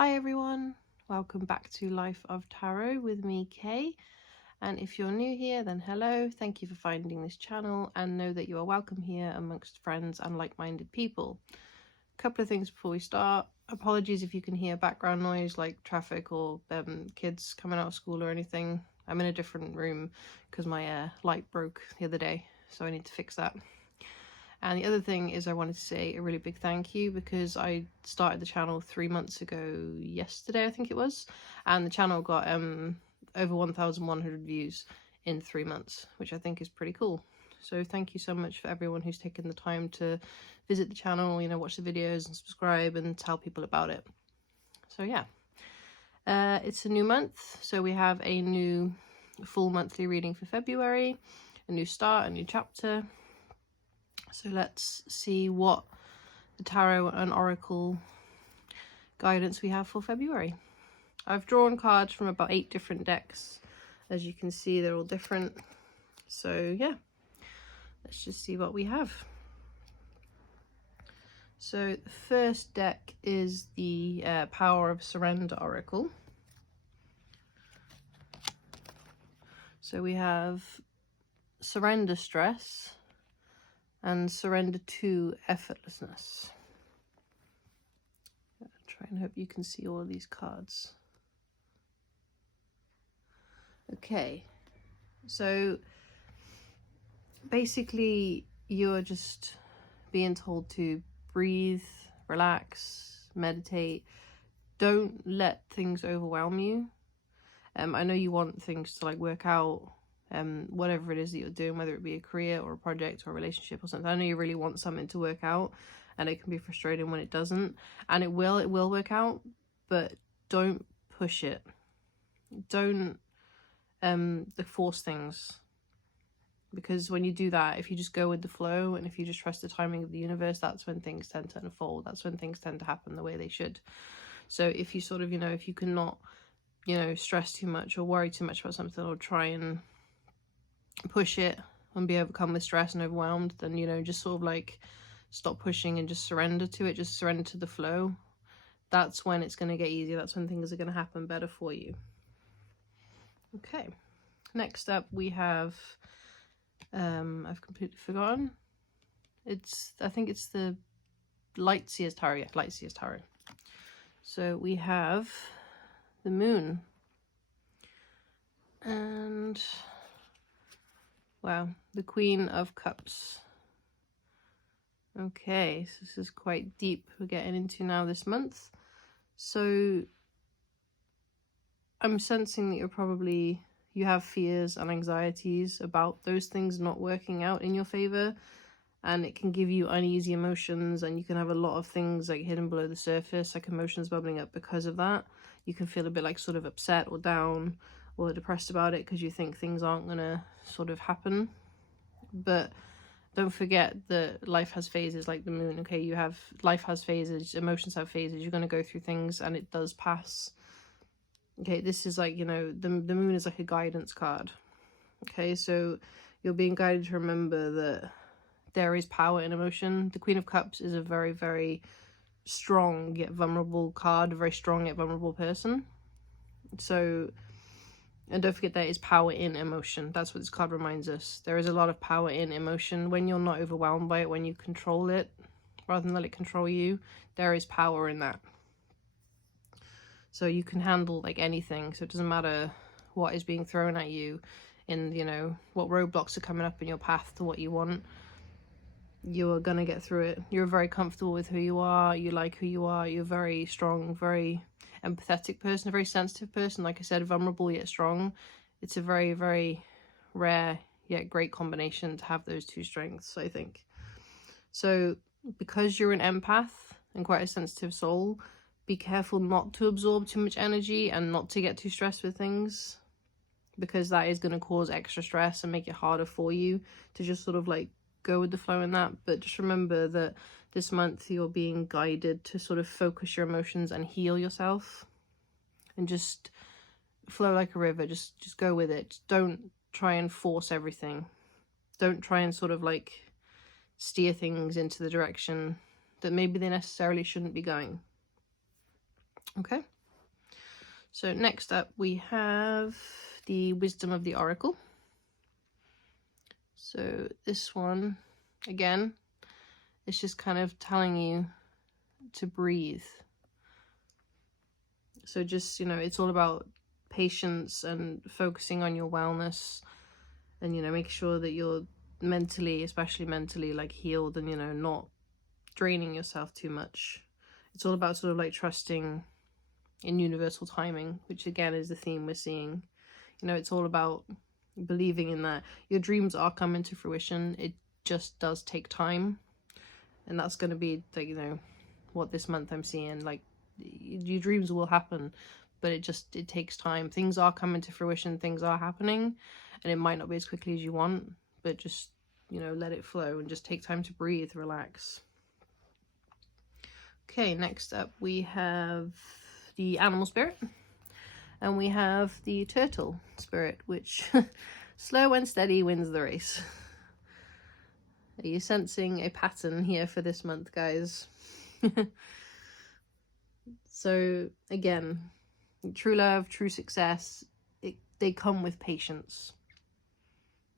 Hi everyone, welcome back to Life of Tarot with me, Kay. And if you're new here, then hello, thank you for finding this channel and know that you are welcome here amongst friends and like-minded people. A couple of things before we start. Apologies if you can hear background noise like traffic or kids coming out of school or anything. I'm in a different room because my light broke the other day, so I need to fix that. And the other thing is I wanted to say a really big thank you because I started the channel 3 months ago yesterday, I think it was, and the channel got over 1,100 views in 3 months, which I think is pretty cool. So thank you so much for everyone who's taken the time to visit the channel, you know, watch the videos and subscribe and tell people about it. So yeah, it's a new month, so we have a new full monthly reading for February, a new start, a new chapter. So let's see what the tarot and oracle guidance we have for February. I've drawn cards from about 8 different decks. As you can see, they're all different. So yeah, let's just see what we have. So the first deck is the Power of Surrender Oracle. So we have Surrender Stress and Surrender to Effortlessness. I'll try and hope you can see all of these cards. Okay, so basically you're just being told to breathe, relax, meditate. Don't let things overwhelm you. I know you want things to like work out, whatever it is that you're doing, whether it be a career or a project or a relationship or something. I know you really want something to work out, and it can be frustrating when it doesn't, and it will work out, but don't push it. Don't force things, because when you do that, if you just go with the flow and if you just trust the timing of the universe, that's when things tend to unfold. That's when things tend to happen the way they should. So if you sort of, you know, if you cannot, you know, stress too much or worry too much about something or try and push it and be overcome with stress and overwhelmed, then, you know, just sort of like stop pushing and just surrender to it. Just surrender to the flow. That's when it's going to get easier. That's when things are going to happen better for you. Okay, next up we have I've completely forgotten. I think it's the Light Seers Tarot. Yeah, Light Seers Tarot. So we have the Moon, and wow, the Queen of Cups. Okay, so this is quite deep we're getting into now this month. So I'm sensing that you have fears and anxieties about those things not working out in your favor, and it can give you uneasy emotions, and you can have a lot of things like hidden below the surface, like emotions bubbling up because of that. You can feel a bit like sort of upset or down or depressed about it because you think things aren't gonna sort of happen. But don't forget that life has phases like the moon. Okay, life has phases, emotions have phases. You're going to go through things and it does pass. Okay, this is like, you know, the moon is like a guidance card. Okay, so you're being guided to remember that there is power in emotion. The Queen of Cups is a very, very strong yet vulnerable card, a very strong yet vulnerable person. So, and don't forget there is power in emotion. That's what this card reminds us. There is a lot of power in emotion. When you're not overwhelmed by it, when you control it rather than let it control you, there is power in that. So you can handle like anything. So it doesn't matter what is being thrown at you, in, you know, what roadblocks are coming up in your path to what you want. You are gonna get through it. You're very comfortable with who you are. You like who you are. You're very strong, very empathetic person, a very sensitive person. Like I said, vulnerable yet strong. It's a very, very rare yet great combination to have those two strengths, I think. So because you're an empath and quite a sensitive soul, be careful not to absorb too much energy and not to get too stressed with things, because that is going to cause extra stress and make it harder for you to just sort of like go with the flow in that. But just remember that this month you're being guided to sort of focus your emotions and heal yourself and just flow like a river. Just go with it. Just don't try and force everything. Don't try and sort of like steer things into the direction that maybe they necessarily shouldn't be going. Okay. So next up we have the Wisdom of the Oracle. So this one, again, it's just kind of telling you to breathe. So just, it's all about patience and focusing on your wellness, and, make sure that you're mentally, especially mentally, like healed, and, not draining yourself too much. It's all about sort of like trusting in universal timing, which again is the theme we're seeing. It's all about believing in that your dreams are coming to fruition. It just does take time, and that's going to be like, what this month I'm seeing. Like, your dreams will happen, but it takes time. Things are coming to fruition, things are happening, and it might not be as quickly as you want, but just, let it flow and just take time to breathe, relax. Okay, next up we have the Animal Spirit, and we have the Turtle Spirit, which slow and steady wins the race. Are you sensing a pattern here for this month, guys? So again, true love, true success, they come with patience.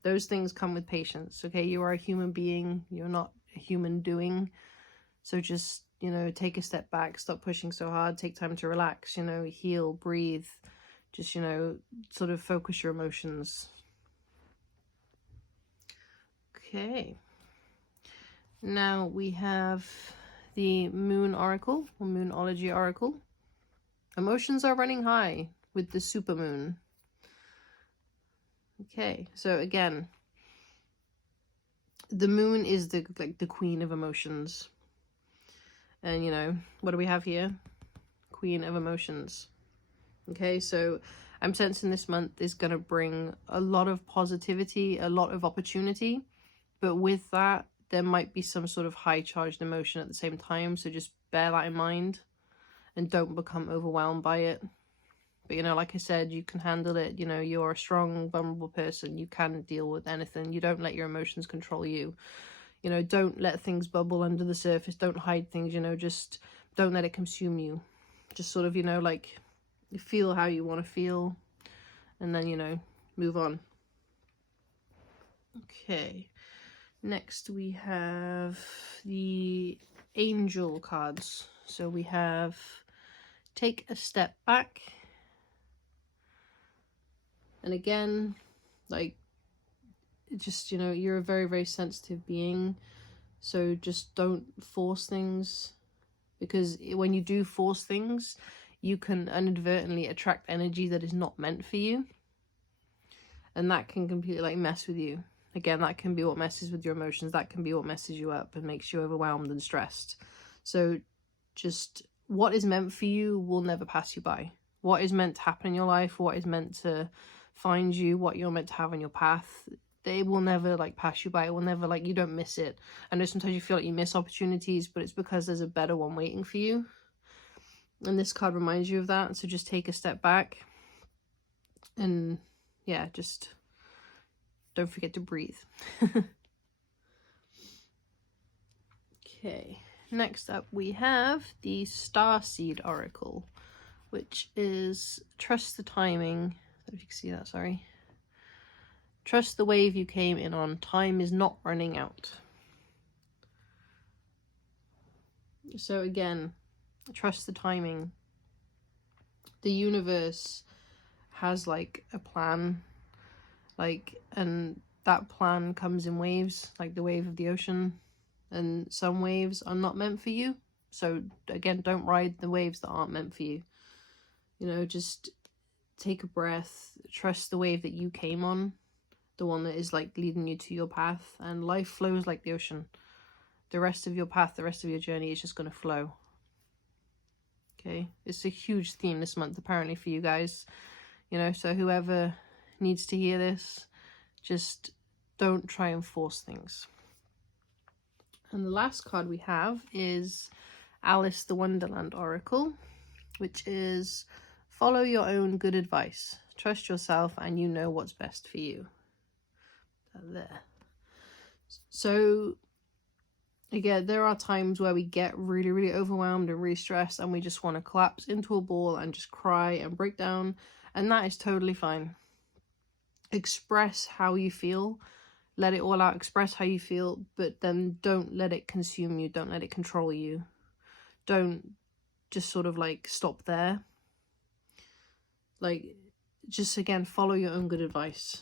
Those things come with patience, okay? You are a human being, you're not a human doing. So just, take a step back, stop pushing so hard, take time to relax, heal, breathe, just, sort of focus your emotions. Okay. Now we have the Moon Oracle, or Moonology Oracle. Emotions are running high with the supermoon. Okay, so again, the moon is the queen of emotions. And what do we have here? Queen of emotions. Okay, so I'm sensing this month is going to bring a lot of positivity, a lot of opportunity, but with that, there might be some sort of high charged emotion at the same time, so just bear that in mind and don't become overwhelmed by it. But, like I said, you can handle it. You're a strong, vulnerable person. You can deal with anything. You don't let your emotions control you. Don't let things bubble under the surface. Don't hide things, just don't let it consume you. Just sort of, like, feel how you want to feel, and then, move on. Okay. Next, we have the Angel cards. So we have Take a Step Back. And again, like, just, you're a very, very sensitive being. So just don't force things, because when you do force things, you can inadvertently attract energy that is not meant for you. And that can completely like mess with you. Again, that can be what messes with your emotions. That can be what messes you up and makes you overwhelmed and stressed. So just what is meant for you will never pass you by. What is meant to happen in your life, what is meant to find you, what you're meant to have on your path, they will never like pass you by. It will never, like, you don't miss it. I know sometimes you feel like you miss opportunities, but it's because there's a better one waiting for you. And this card reminds you of that. So just take a step back and yeah, just don't forget to breathe. Okay, next up we have the Starseed Oracle, which is trust the timing. I don't know if you can see that, sorry. Trust the wave you came in on. Time is not running out. So again, trust the timing. The universe has like a plan, like, and that plan comes in waves, like the wave of the ocean, and some waves are not meant for you. So again, don't ride the waves that aren't meant for you. Just take a breath, trust the wave that you came on, the one that is like leading you to your path, and life flows like the ocean. The rest of your path, the rest of your journey is just going to flow. Okay, it's a huge theme this month apparently for you guys. So whoever needs to hear this, just don't try and force things. And the last card we have is Alice the Wonderland Oracle, which is follow your own good advice. Trust yourself and you know what's best for you. There. So Again, there are times where we get really, really overwhelmed and really stressed and we just want to collapse into a ball and just cry and break down. And that is totally fine. Express how you feel. Let it all out. Express how you feel, but then don't let it consume you. Don't let it control you. Don't just sort of like stop there. Like, just again, follow your own good advice.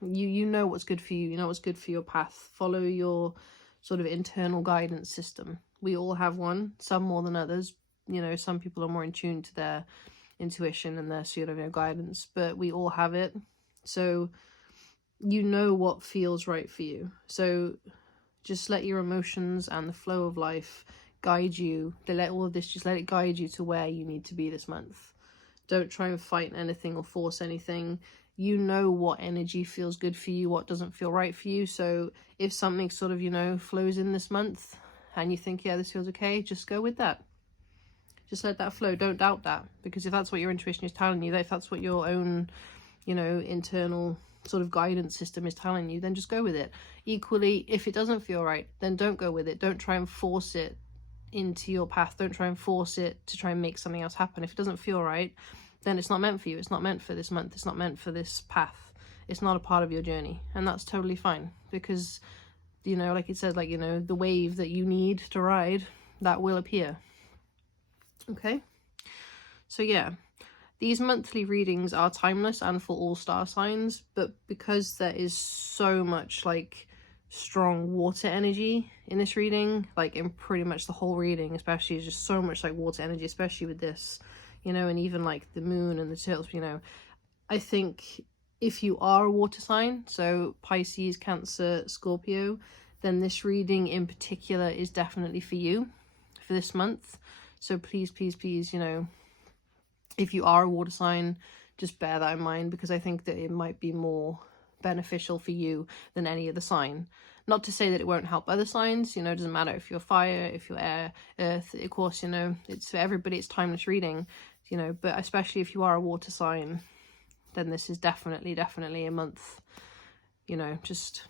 You know what's good for you. You know what's good for your path. Follow your sort of internal guidance system. We all have one, some more than others. You know, some people are more in tune to their intuition and their sort of, you know, guidance, but we all have it. So you know what feels right for you. So just let your emotions and the flow of life guide you. Let all of this, just let it guide you to where you need to be this month. Don't try and fight anything or force anything. You know what energy feels good for you, what doesn't feel right for you. So if something sort of, you know, flows in this month and you think, yeah, this feels okay, just go with that. Just let that flow. Don't doubt that. Because if that's what your intuition is telling you, if that's what your own, you know, internal sort of guidance system is telling you, then just go with it. Equally, if it doesn't feel right, then don't go with it. Don't try and force it into your path. Don't try and force it to try and make something else happen. If it doesn't feel right, then it's not meant for you. It's not meant for this month. It's not meant for this path. It's not a part of your journey. And that's totally fine, because, you know, like it said, like, you know, the wave that you need to ride, that will appear. Okay? So yeah, these monthly readings are timeless and for all star signs, but because there is so much like strong water energy in this reading, like in pretty much the whole reading especially, is just so much like water energy, especially with this, you know, and even like the moon and the turtles, you know, I think if you are a water sign, so Pisces, Cancer, Scorpio, then this reading in particular is definitely for you for this month. So please, please, please, you know, if you are a water sign, just bear that in mind, because I think that it might be more beneficial for you than any other sign. Not to say that it won't help other signs, you know, it doesn't matter if you're fire, if you're air, earth, of course, you know, it's for everybody, it's timeless reading, you know, but especially if you are a water sign, then this is definitely a month, you know, just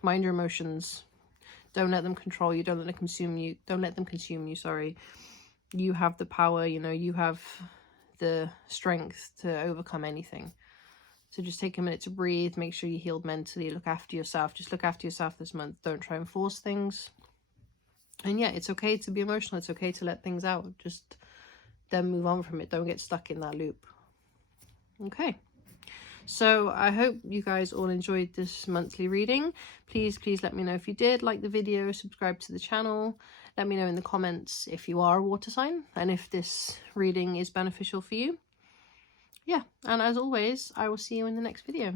mind your emotions. Don't let them control you. Don't let them consume you. Don't let them consume you, sorry. You have the power, you know, you have the strength to overcome anything. So just take a minute to breathe, make sure you're healed mentally, look after yourself. Just look after yourself this month. Don't try and force things. And yeah, it's okay to be emotional. It's okay to let things out. Just then move on from it. Don't get stuck in that loop. Okay. So I hope you guys all enjoyed this monthly reading. Please let me know if you did. Like the video, subscribe to the channel. Let me know in the comments if you are a water sign and if this reading is beneficial for you. Yeah, and as always, I will see you in the next video.